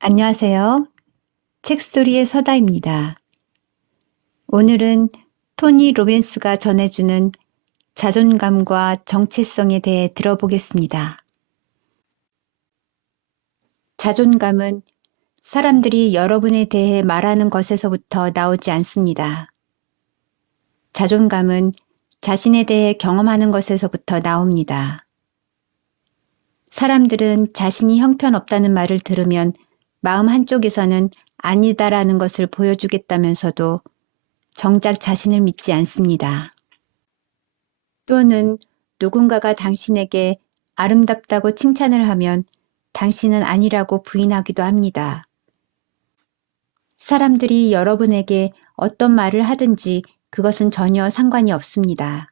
안녕하세요. 책스토리의 서다입니다. 오늘은 토니 로빈스가 전해주는 자존감과 정체성에 대해 들어보겠습니다. 자존감은 사람들이 여러분에 대해 말하는 것에서부터 나오지 않습니다. 자존감은 자신에 대해 경험하는 것에서부터 나옵니다. 사람들은 자신이 형편없다는 말을 들으면 마음 한쪽에서는 아니다라는 것을 보여주겠다면서도 정작 자신을 믿지 않습니다. 또는 누군가가 당신에게 아름답다고 칭찬을 하면 당신은 아니라고 부인하기도 합니다. 사람들이 여러분에게 어떤 말을 하든지 그것은 전혀 상관이 없습니다.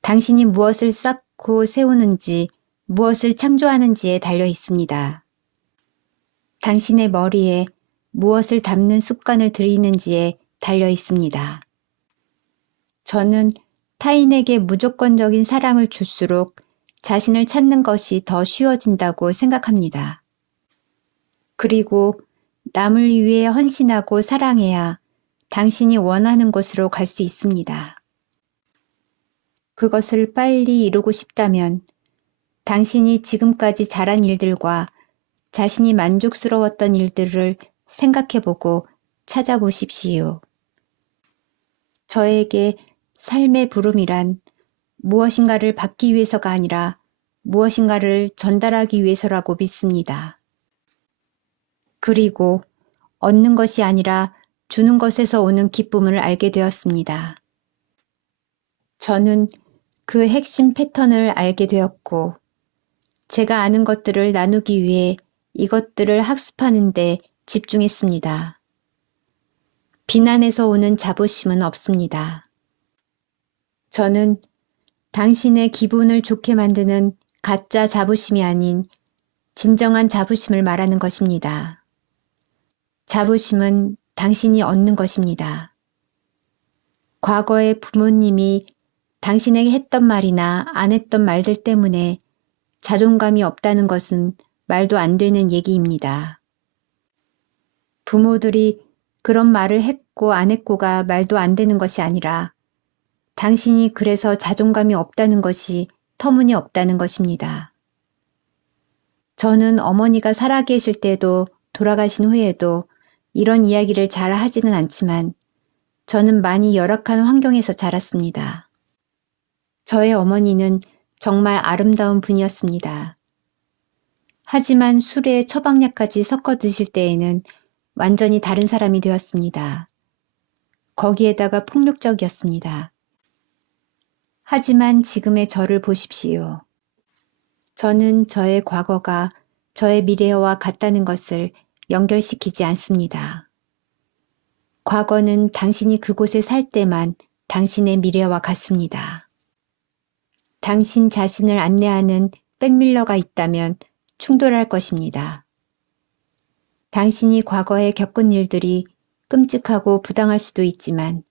당신이 무엇을 쌓고 세우는지, 무엇을 창조하는지에 달려 있습니다. 당신의 머리에 무엇을 담는 습관을 들이는지에 달려 있습니다. 저는 타인에게 무조건적인 사랑을 줄수록 자신을 찾는 것이 더 쉬워진다고 생각합니다. 그리고 남을 위해 헌신하고 사랑해야 당신이 원하는 곳으로 갈 수 있습니다. 그것을 빨리 이루고 싶다면 당신이 지금까지 잘한 일들과 자신이 만족스러웠던 일들을 생각해보고 찾아보십시오. 저에게 삶의 부름이란 무엇인가를 받기 위해서가 아니라 무엇인가를 전달하기 위해서라고 믿습니다. 그리고 얻는 것이 아니라 주는 것에서 오는 기쁨을 알게 되었습니다. 저는 그 핵심 패턴을 알게 되었고, 제가 아는 것들을 나누기 위해 이것들을 학습하는 데 집중했습니다. 비난에서 오는 자부심은 없습니다. 저는 당신의 기분을 좋게 만드는 가짜 자부심이 아닌 진정한 자부심을 말하는 것입니다. 자부심은 당신이 얻는 것입니다. 과거에 부모님이 당신에게 했던 말이나 안 했던 말들 때문에 자존감이 없다는 것은 말도 안 되는 얘기입니다. 부모들이 그런 말을 했고 안 했고가 말도 안 되는 것이 아니라 당신이 그래서 자존감이 없다는 것이 터무니없다는 것입니다. 저는 어머니가 살아계실 때도 돌아가신 후에도 이런 이야기를 잘 하지는 않지만 저는 많이 열악한 환경에서 자랐습니다. 저의 어머니는 정말 아름다운 분이었습니다. 하지만 술에 처방약까지 섞어 드실 때에는 완전히 다른 사람이 되었습니다. 거기에다가 폭력적이었습니다. 하지만 지금의 저를 보십시오. 저는 저의 과거가 저의 미래와 같다는 것을 연결시키지 않습니다. 과거는 당신이 그곳에 살 때만 당신의 미래와 같습니다. 당신 자신을 안내하는 백밀러가 있다면 충돌할 것입니다. 당신이 과거에 겪은 일들이 끔찍하고 부당할 수도 있지만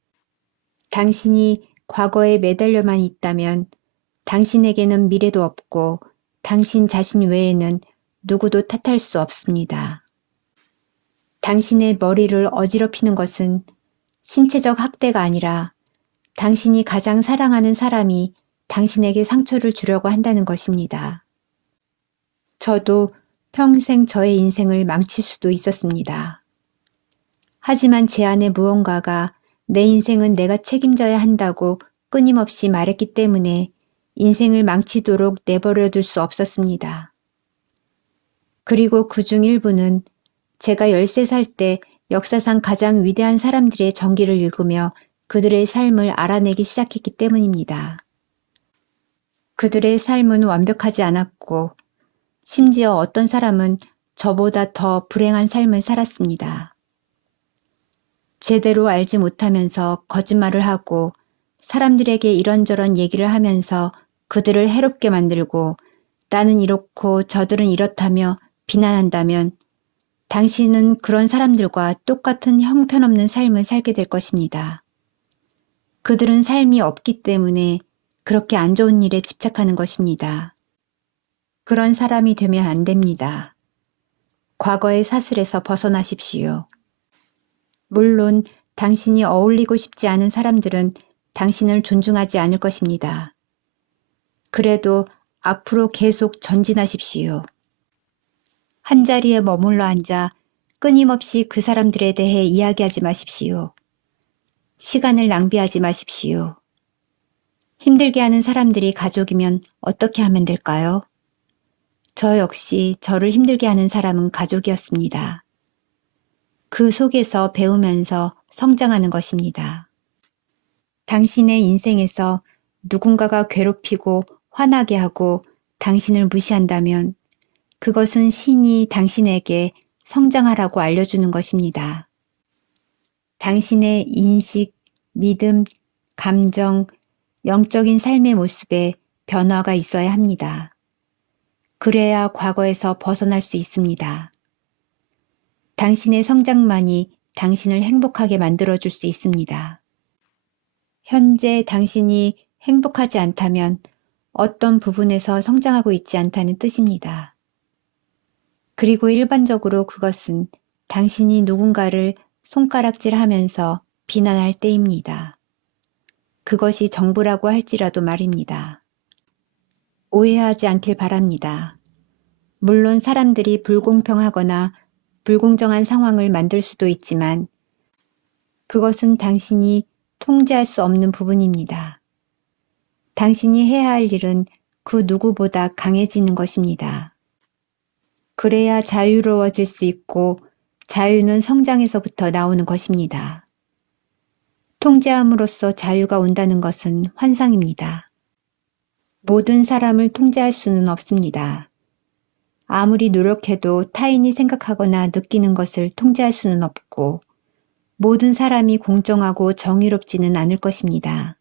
당신이 과거에 매달려만 있다면 당신에게는 미래도 없고 당신 자신 외에는 누구도 탓할 수 없습니다. 당신의 머리를 어지럽히는 것은 신체적 학대가 아니라 당신이 가장 사랑하는 사람이 당신에게 상처를 주려고 한다는 것입니다. 저도 평생 저의 인생을 망칠 수도 있었습니다. 하지만 제 안에 무언가가 내 인생은 내가 책임져야 한다고 끊임없이 말했기 때문에 인생을 망치도록 내버려 둘 수 없었습니다. 그리고 그중 일부는 제가 13살 때 역사상 가장 위대한 사람들의 전기를 읽으며 그들의 삶을 알아내기 시작했기 때문입니다. 그들의 삶은 완벽하지 않았고 심지어 어떤 사람은 저보다 더 불행한 삶을 살았습니다. 제대로 알지 못하면서 거짓말을 하고 사람들에게 이런저런 얘기를 하면서 그들을 해롭게 만들고 나는 이렇고 저들은 이렇다며 비난한다면 당신은 그런 사람들과 똑같은 형편없는 삶을 살게 될 것입니다. 그들은 삶이 없기 때문에 그렇게 안 좋은 일에 집착하는 것입니다. 그런 사람이 되면 안 됩니다. 과거의 사슬에서 벗어나십시오. 물론 당신이 어울리고 싶지 않은 사람들은 당신을 존중하지 않을 것입니다. 그래도 앞으로 계속 전진하십시오. 한자리에 머물러 앉아 끊임없이 그 사람들에 대해 이야기하지 마십시오. 시간을 낭비하지 마십시오. 힘들게 하는 사람들이 가족이면 어떻게 하면 될까요? 저 역시 저를 힘들게 하는 사람은 가족이었습니다. 그 속에서 배우면서 성장하는 것입니다. 당신의 인생에서 누군가가 괴롭히고 화나게 하고 당신을 무시한다면 그것은 신이 당신에게 성장하라고 알려주는 것입니다. 당신의 인식, 믿음, 감정, 영적인 삶의 모습에 변화가 있어야 합니다. 그래야 과거에서 벗어날 수 있습니다. 당신의 성장만이 당신을 행복하게 만들어줄 수 있습니다. 현재 당신이 행복하지 않다면 어떤 부분에서 성장하고 있지 않다는 뜻입니다. 그리고 일반적으로 그것은 당신이 누군가를 손가락질하면서 비난할 때입니다. 그것이 정부라고 할지라도 말입니다. 오해하지 않길 바랍니다. 물론 사람들이 불공평하거나 불공정한 상황을 만들 수도 있지만 그것은 당신이 통제할 수 없는 부분입니다. 당신이 해야 할 일은 그 누구보다 강해지는 것입니다. 그래야 자유로워질 수 있고 자유는 성장에서부터 나오는 것입니다. 통제함으로써 자유가 온다는 것은 환상입니다. 모든 사람을 통제할 수는 없습니다. 아무리 노력해도 타인이 생각하거나 느끼는 것을 통제할 수는 없고 모든 사람이 공정하고 정의롭지는 않을 것입니다.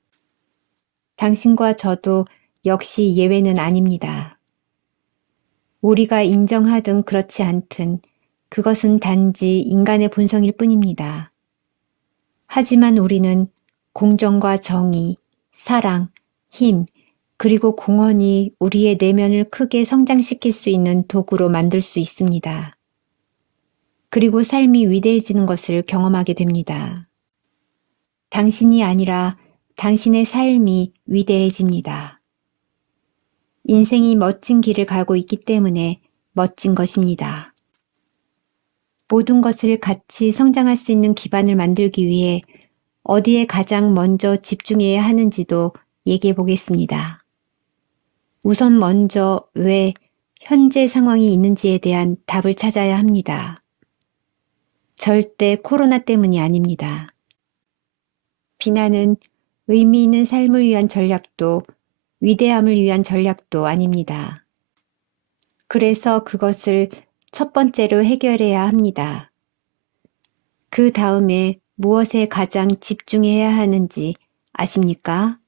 당신과 저도 역시 예외는 아닙니다. 우리가 인정하든 그렇지 않든 그것은 단지 인간의 본성일 뿐입니다. 하지만 우리는 공정과 정의, 사랑, 힘, 그리고 공헌이 우리의 내면을 크게 성장시킬 수 있는 도구로 만들 수 있습니다. 그리고 삶이 위대해지는 것을 경험하게 됩니다. 당신이 아니라 당신의 삶이 위대해집니다. 인생이 멋진 길을 가고 있기 때문에 멋진 것입니다. 모든 것을 같이 성장할 수 있는 기반을 만들기 위해 어디에 가장 먼저 집중해야 하는지도 얘기해 보겠습니다. 우선 먼저 왜 현재 상황이 있는지에 대한 답을 찾아야 합니다. 절대 코로나 때문이 아닙니다. 비난은 의미 있는 삶을 위한 전략도 위대함을 위한 전략도 아닙니다. 그래서 그것을 첫 번째로 해결해야 합니다. 그 다음에 무엇에 가장 집중해야 하는지 아십니까?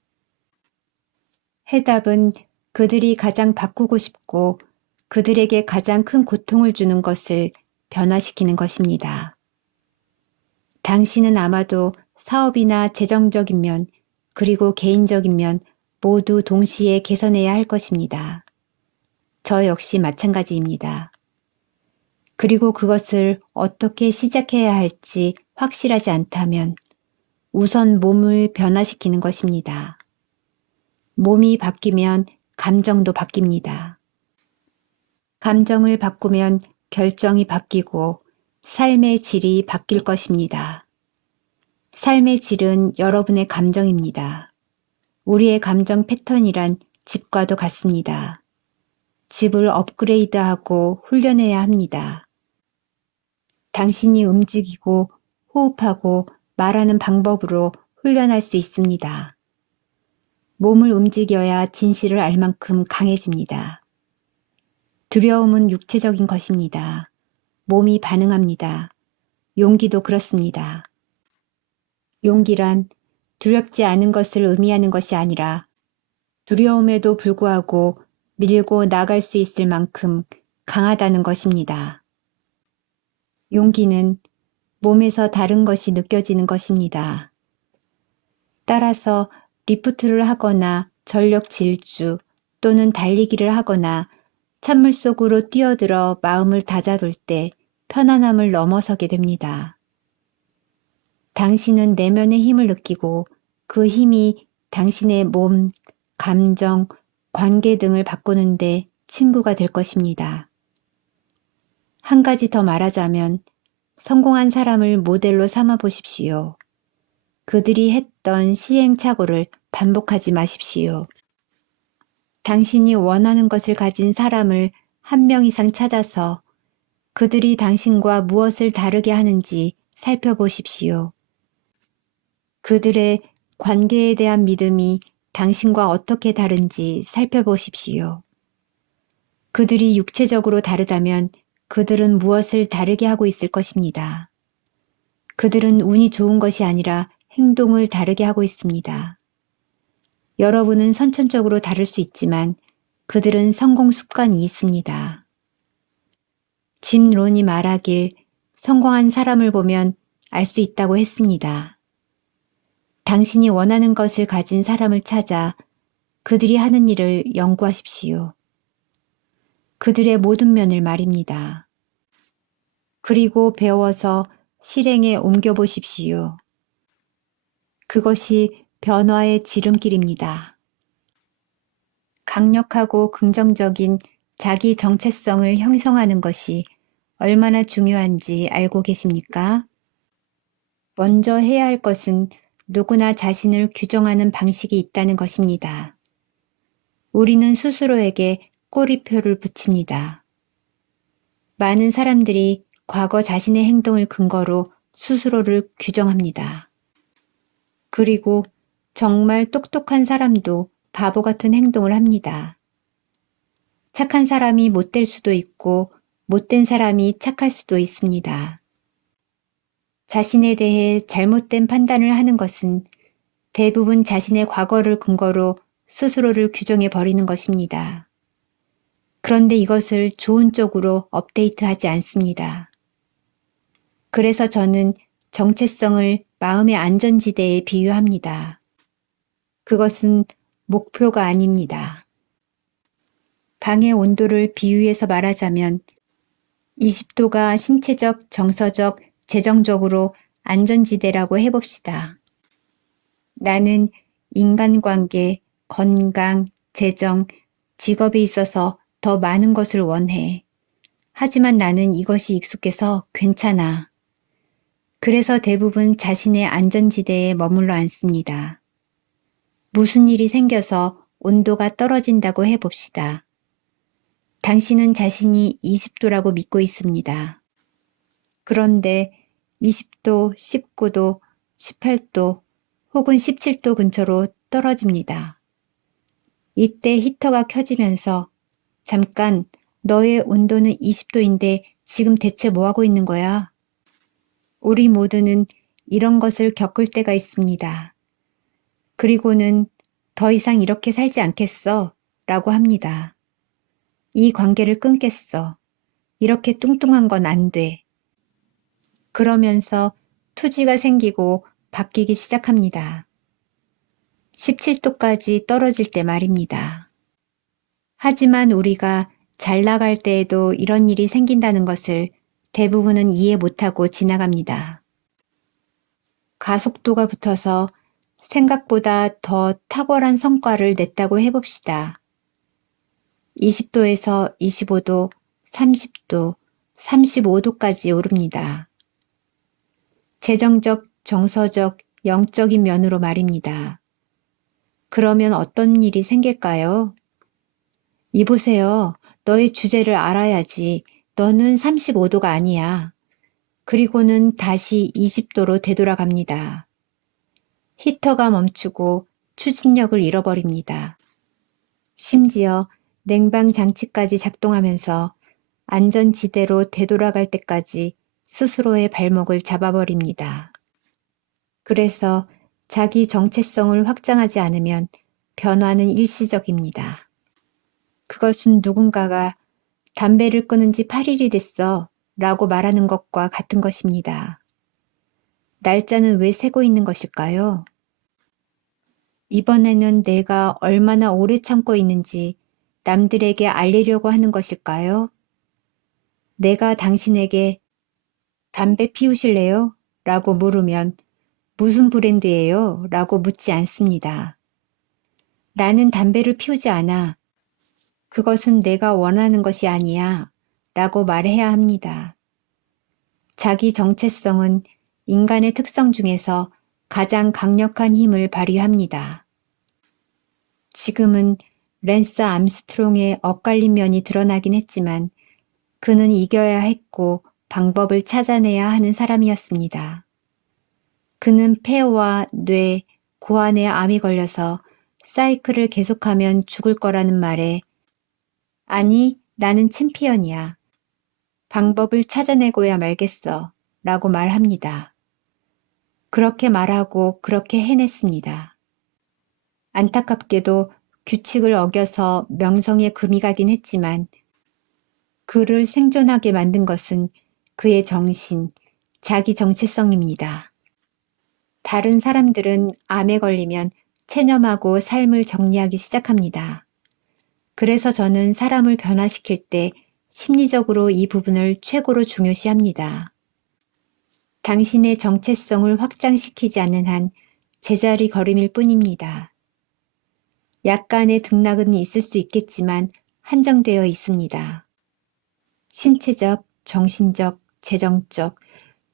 해답은 그들이 가장 바꾸고 싶고 그들에게 가장 큰 고통을 주는 것을 변화시키는 것입니다. 당신은 아마도 사업이나 재정적인 면, 그리고 개인적인 면 모두 동시에 개선해야 할 것입니다. 저 역시 마찬가지입니다. 그리고 그것을 어떻게 시작해야 할지 확실하지 않다면 우선 몸을 변화시키는 것입니다. 몸이 바뀌면 감정도 바뀝니다. 감정을 바꾸면 결정이 바뀌고 삶의 질이 바뀔 것입니다. 삶의 질은 여러분의 감정입니다. 우리의 감정 패턴이란 집과도 같습니다. 집을 업그레이드하고 훈련해야 합니다. 당신이 움직이고 호흡하고 말하는 방법으로 훈련할 수 있습니다. 몸을 움직여야 진실을 알 만큼 강해집니다. 두려움은 육체적인 것입니다. 몸이 반응합니다. 용기도 그렇습니다. 용기란 두렵지 않은 것을 의미하는 것이 아니라 두려움에도 불구하고 밀고 나갈 수 있을 만큼 강하다는 것입니다. 용기는 몸에서 다른 것이 느껴지는 것입니다. 따라서 리프트를 하거나 전력 질주 또는 달리기를 하거나 찬물 속으로 뛰어들어 마음을 다잡을 때 편안함을 넘어서게 됩니다. 당신은 내면의 힘을 느끼고 그 힘이 당신의 몸, 감정, 관계 등을 바꾸는데 친구가 될 것입니다. 한 가지 더 말하자면 성공한 사람을 모델로 삼아 보십시오. 그들이 했던 시행착오를 반복하지 마십시오. 당신이 원하는 것을 가진 사람을 한 명 이상 찾아서 그들이 당신과 무엇을 다르게 하는지 살펴보십시오. 그들의 관계에 대한 믿음이 당신과 어떻게 다른지 살펴보십시오. 그들이 육체적으로 다르다면 그들은 무엇을 다르게 하고 있을 것입니다. 그들은 운이 좋은 것이 아니라 행동을 다르게 하고 있습니다. 여러분은 선천적으로 다를 수 있지만 그들은 성공 습관이 있습니다. 짐 론이 말하길 성공한 사람을 보면 알 수 있다고 했습니다. 당신이 원하는 것을 가진 사람을 찾아 그들이 하는 일을 연구하십시오. 그들의 모든 면을 말입니다. 그리고 배워서 실행에 옮겨보십시오. 그것이 변화의 지름길입니다. 강력하고 긍정적인 자기 정체성을 형성하는 것이 얼마나 중요한지 알고 계십니까? 먼저 해야 할 것은 누구나 자신을 규정하는 방식이 있다는 것입니다. 우리는 스스로에게 꼬리표를 붙입니다. 많은 사람들이 과거 자신의 행동을 근거로 스스로를 규정합니다. 그리고 정말 똑똑한 사람도 바보 같은 행동을 합니다. 착한 사람이 못될 수도 있고 못된 사람이 착할 수도 있습니다. 자신에 대해 잘못된 판단을 하는 것은 대부분 자신의 과거를 근거로 스스로를 규정해 버리는 것입니다. 그런데 이것을 좋은 쪽으로 업데이트하지 않습니다. 그래서 저는 정체성을 마음의 안전지대에 비유합니다. 그것은 목표가 아닙니다. 방의 온도를 비유해서 말하자면 20도가 신체적, 정서적, 재정적으로 안전지대라고 해봅시다. 나는 인간관계, 건강, 재정, 직업에 있어서 더 많은 것을 원해. 하지만 나는 이것이 익숙해서 괜찮아. 그래서 대부분 자신의 안전지대에 머물러 앉습니다. 무슨 일이 생겨서 온도가 떨어진다고 해봅시다. 당신은 자신이 20도라고 믿고 있습니다. 그런데 20도, 19도, 18도 혹은 17도 근처로 떨어집니다. 이때 히터가 켜지면서 잠깐 너의 온도는 20도인데 지금 대체 뭐 하고 있는 거야? 우리 모두는 이런 것을 겪을 때가 있습니다. 그리고는 더 이상 이렇게 살지 않겠어 라고 합니다. 이 관계를 끊겠어. 이렇게 뚱뚱한 건 안 돼. 그러면서 투지가 생기고 바뀌기 시작합니다. 17도까지 떨어질 때 말입니다. 하지만 우리가 잘 나갈 때에도 이런 일이 생긴다는 것을 대부분은 이해 못하고 지나갑니다. 가속도가 붙어서 생각보다 더 탁월한 성과를 냈다고 해봅시다. 20도에서 25도, 30도, 35도까지 오릅니다. 재정적, 정서적, 영적인 면으로 말입니다. 그러면 어떤 일이 생길까요? 이보세요. 너의 주제를 알아야지. 너는 35도가 아니야. 그리고는 다시 20도로 되돌아갑니다. 히터가 멈추고 추진력을 잃어버립니다. 심지어 냉방 장치까지 작동하면서 안전지대로 되돌아갈 때까지 스스로의 발목을 잡아버립니다. 그래서 자기 정체성을 확장하지 않으면 변화는 일시적입니다. 그것은 누군가가 담배를 끊은 지 8일이 됐어 라고 말하는 것과 같은 것입니다. 날짜는 왜 세고 있는 것일까요? 이번에는 내가 얼마나 오래 참고 있는지 남들에게 알리려고 하는 것일까요? 내가 당신에게 담배 피우실래요? 라고 물으면 무슨 브랜드예요? 라고 묻지 않습니다. 나는 담배를 피우지 않아. 그것은 내가 원하는 것이 아니야. 라고 말해야 합니다. 자기 정체성은 인간의 특성 중에서 가장 강력한 힘을 발휘합니다. 지금은 랜스 암스트롱의 엇갈린 면이 드러나긴 했지만 그는 이겨야 했고 방법을 찾아내야 하는 사람이었습니다. 그는 폐와 뇌, 고환에 암이 걸려서 사이클을 계속하면 죽을 거라는 말에 아니, 나는 챔피언이야. 방법을 찾아내고야 말겠어. 라고 말합니다. 그렇게 말하고 그렇게 해냈습니다. 안타깝게도 규칙을 어겨서 명성에 금이 가긴 했지만 그를 생존하게 만든 것은 그의 정신, 자기 정체성입니다. 다른 사람들은 암에 걸리면 체념하고 삶을 정리하기 시작합니다. 그래서 저는 사람을 변화시킬 때 심리적으로 이 부분을 최고로 중요시합니다. 당신의 정체성을 확장시키지 않는 한 제자리 걸음일 뿐입니다. 약간의 등락은 있을 수 있겠지만 한정되어 있습니다. 신체적, 정신적, 재정적,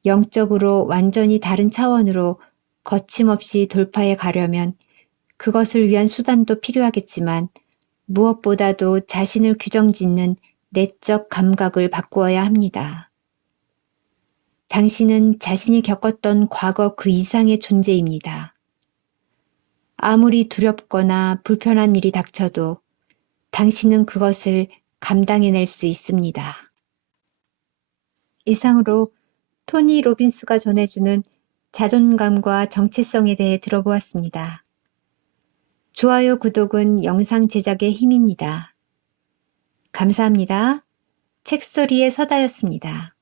영적으로 완전히 다른 차원으로 거침없이 돌파해 가려면 그것을 위한 수단도 필요하겠지만 무엇보다도 자신을 규정짓는 내적 감각을 바꾸어야 합니다. 당신은 자신이 겪었던 과거 그 이상의 존재입니다. 아무리 두렵거나 불편한 일이 닥쳐도 당신은 그것을 감당해낼 수 있습니다. 이상으로 토니 로빈스가 전해주는 자존감과 정체성에 대해 들어보았습니다. 좋아요, 구독은 영상 제작의 힘입니다. 감사합니다. 책소리의 서다였습니다.